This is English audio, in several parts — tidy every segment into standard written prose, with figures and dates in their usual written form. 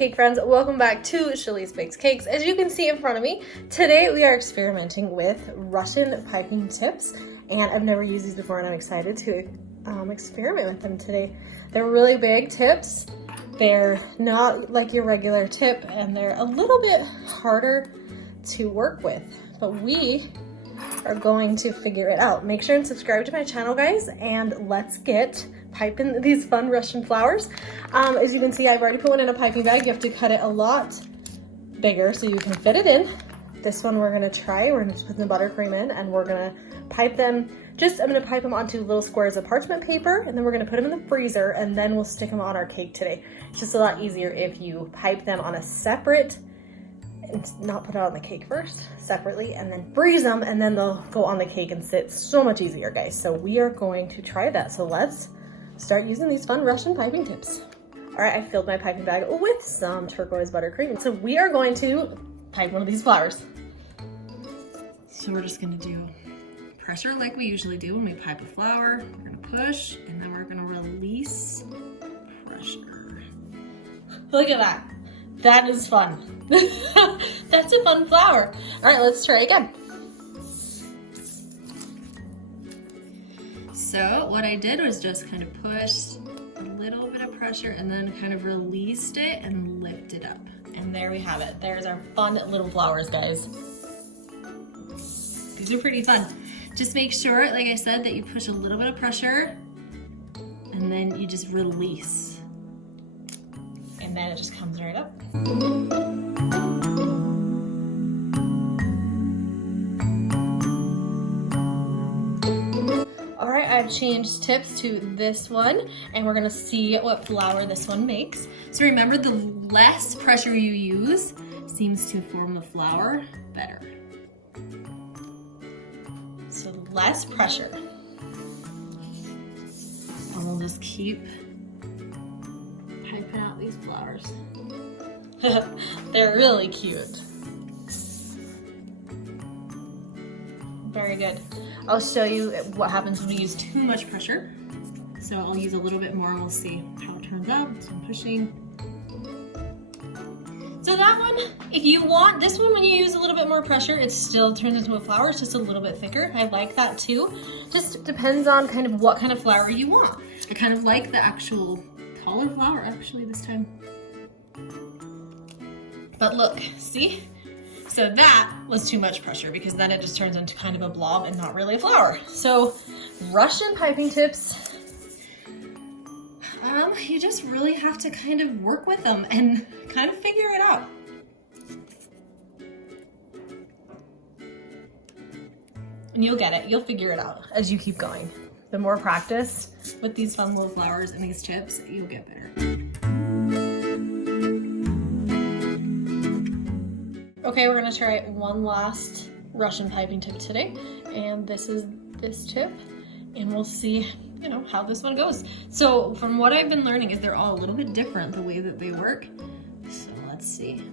cake friends, welcome back to CHALEESE Bakes Cakes. As you can see in front of me, today we are experimenting with Russian piping tips, and I've never used these before and I'm excited to experiment with them today. They're really big tips. They're not like your regular tip and they're a little bit harder to work with, but we are going to figure it out. Make sure and subscribe to my channel, guys, and let's get piping these fun Russian flowers. As you can see, I've already put one in a piping bag. You have to cut it a lot bigger so you can fit it in. This one we're gonna try. We're gonna just put the buttercream in and we're gonna pipe them. I'm gonna pipe them onto little squares of parchment paper, and then we're gonna put them in the freezer, and then we'll stick them on our cake today. It's just a lot easier if you pipe them on a separate, and not put it on the cake first, separately, and then freeze them, and then they'll go on the cake and sit so much easier, guys. So we are going to try that. So let's start using these fun Russian piping tips. All right, I filled my piping bag with some turquoise buttercream. So we are going to pipe one of these flowers. So we're just gonna do pressure like we usually do when we pipe a flower. We're gonna push, and then we're gonna release pressure. Look at that. That is fun. That's a fun flower. All right, let's try again. So what I did was just kind of push a little bit of pressure and then kind of released it and lifted up. And there we have it. There's our fun little flowers, guys. These are pretty fun. Just make sure, like I said, that you push a little bit of pressure and then you just release. And then it just comes right up. All right, I've changed tips to this one, and we're gonna see what flower this one makes. So remember, the less pressure you use seems to form the flower better. So less pressure. And we'll just keep piping out these flowers. They're really cute. Very good. I'll show you what happens when we use too much pressure. So I'll use a little bit more and we'll see how it turns out. So I'm pushing. So that one, if you want, this one when you use a little bit more pressure, it still turns into a flower. It's just a little bit thicker. I like that too. Just depends on kind of what kind of flower you want. I kind of like the actual taller flower actually this time. But look, see? So that was too much pressure because then it just turns into kind of a blob and not really a flower. So Russian piping tips, you just really have to kind of work with them and kind of figure it out. And you'll get it, you'll figure it out as you keep going. The more practice with these fun little flowers and these tips, you'll get better. Okay, we're gonna try one last Russian piping tip today, and this is this tip, and we'll see, you know, how this one goes. So from what I've been learning is they're all a little bit different the way that they work. So let's see.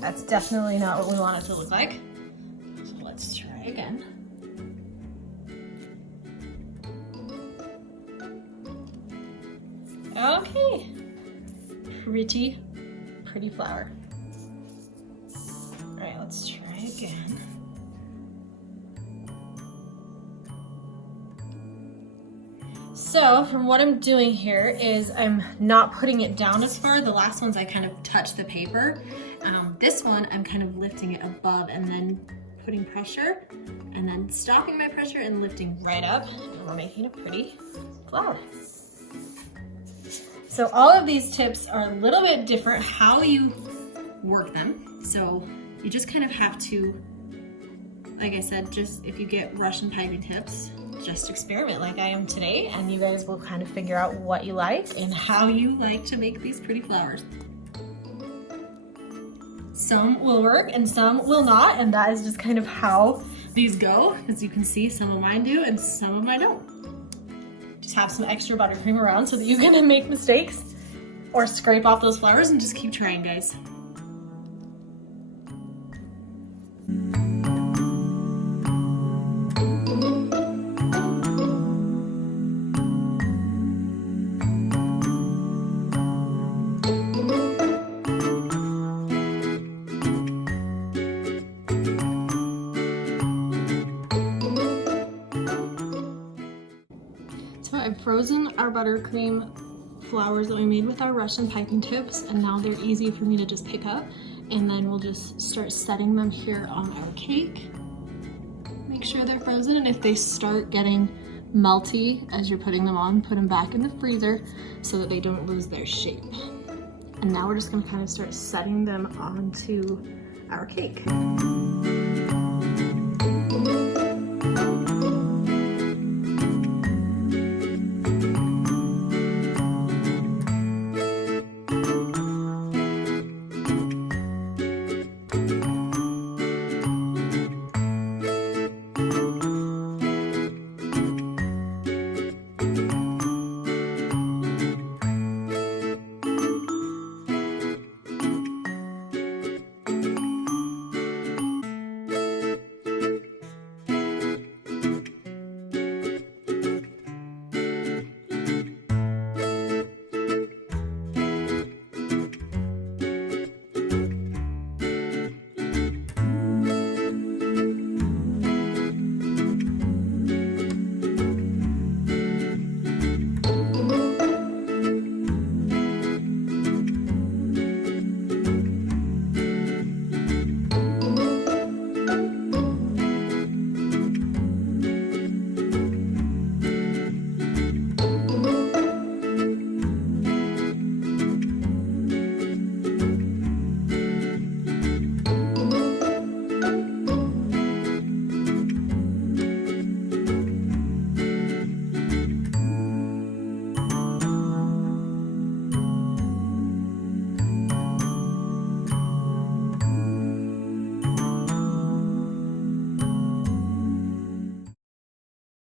That's definitely not what we want it to look like. So let's try again. Okay. Pretty flower. All right, let's try again. So from what I'm doing here is I'm not putting it down as far. The last ones I kind of touch the paper. This one I'm kind of lifting it above and then putting pressure and then stopping my pressure and lifting right up, and we're making a pretty flower. So all of these tips are a little bit different how you work them. So you just kind of have to, like I said, just if you get Russian piping tips, just experiment like I am today, and you guys will kind of figure out what you like and how you like to make these pretty flowers. Some will work and some will not, and that is just kind of how these go. As you can see, some of mine do and some of mine don't. Just have some extra buttercream around so that you can make mistakes or scrape off those flowers and just keep trying, guys. frozen our buttercream flowers that we made with our Russian piping tips, and now they're easy for me to just pick up, and then we'll just start setting them here on our cake. Make sure they're frozen, and if they start getting melty as you're putting them on, put them back in the freezer so that they don't lose their shape. And now we're just gonna kind of start setting them onto our cake.